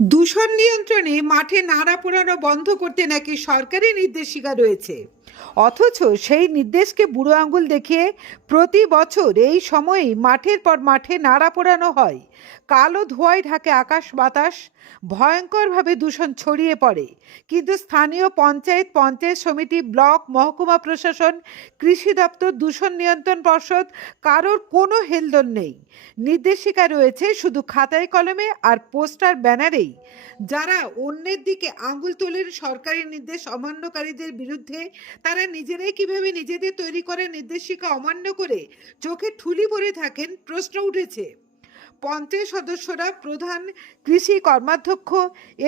দূষণ নিয়ন্ত্রণে মাঠে নাড়া পোড়ানো বন্ধ করতে নাকি সরকারি নির্দেশিকা রয়েছে, অথচ সেই নির্দেশকে বুড়ো আঙুল দেখিয়ে প্রতি বছর এই সময়েই মাঠের পর মাঠে নাড়া পোড়ানো হয়। কালো ধোঁয়ায় ঢাকে আকাশ বাতাস, ভয়ঙ্করভাবে দূষণ ছড়িয়ে পড়ে, কিন্তু স্থানীয় পঞ্চায়েত, পঞ্চায়েত সমিতি, ব্লক, মহকুমা প্রশাসন, কৃষি দপ্তর, দূষণ নিয়ন্ত্রণ পর্ষদ কারোর কোনো হেলদোল নেই। নির্দেশিকা রয়েছে শুধু খাতায় কলমে আর পোস্টার ব্যানারেই। যারা অন্যের দিকে আঙুল তোলেন সরকারি নির্দেশ অমান্যকারীদের বিরুদ্ধে, তারা নিজেরাই কিভাবে নিজেদের তৈরি করা নির্দেশিকা অমান্য করে চোখে ঠুলি পরে থাকেন, প্রশ্ন উঠেছে। পঞ্চায়েত সদস্যরা, প্রধান, কৃষি কর্মাধ্যক্ষ,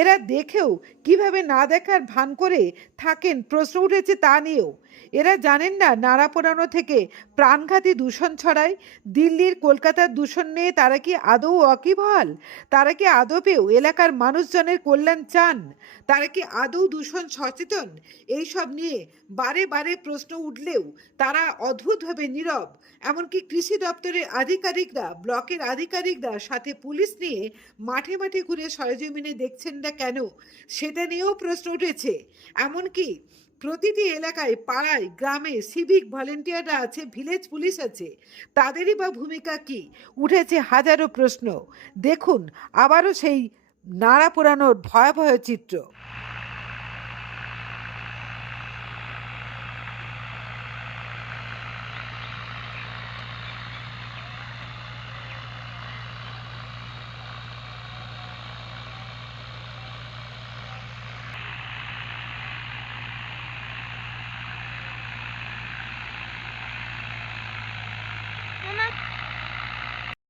এরা দেখেও কিভাবে না দেখার ভান করে থাকেন, প্রশ্ন উঠেছে তা নিয়েও। এরা জানেন না নাড়া পোড়ানো থেকে প্রাণঘাতী দূষণ ছড়ায়। দিল্লির, কলকাতার দূষণ নিয়ে তারা কি আদৌ ওয়াকিবহাল? তারা কি আদপেও এলাকার মানুষজনের কল্যাণ চান? তারা কি আদৌ দূষণ সচেতন? এইসব নিয়ে বারে বারে প্রশ্ন উঠলেও তারা অদ্ভুতভাবে নীরব। এমনকি কৃষি দপ্তরের আধিকারিকরা, ব্লকের আধিকারিকরা, সাথে পুলিশ নিয়ে মাঠে মাঠে ঘুরে সরেজমিনে দেখছেন না কেন, সেটা নিয়েও প্রশ্ন উঠেছে। এমনকি প্রতিটি এলাকায়, পাড়ায়, গ্রামে সিভিক ভলেন্টিয়াররা আছে, ভিলেজ পুলিশ আছে, তাদেরই বা ভূমিকা কি? উঠেছে হাজারো প্রশ্ন। দেখুন আবারও সেই নাড়া পোড়ানোর ভয়াবহ চিত্র।